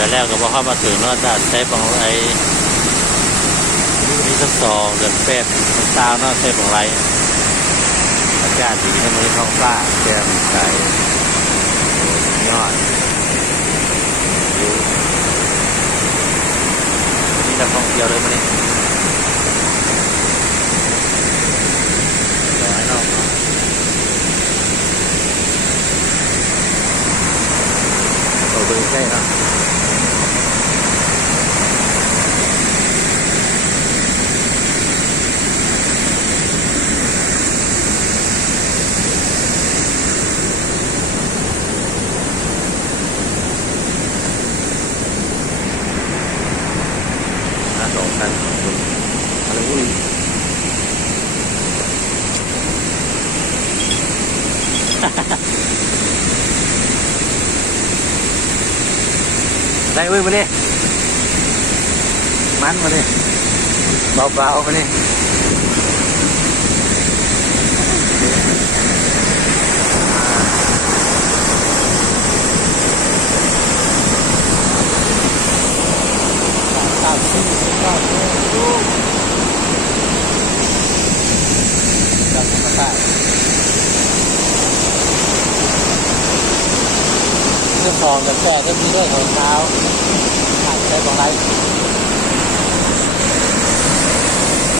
แล้วก็บอกเข้ามาถึงเนาะจะใช้บังไรนี่ก็สองเดือนเป็ดตาวเนาะใช้บังไรอากาศดีนะมือท้องฟ้าแจ่มใสยอดนี่เราท่องเที่ยวเลยมั้ยดูใกล้นะน่าสงสารอะไรพวกนี้ได้เว้ยมาเนี่ยมันมาเนี่ยเบาๆมาเนี่ยตัดสิ่งที่ชอบจับธรรมชาติจะสองกับแก่ก็มีด้วยของเท้าใช้ของไร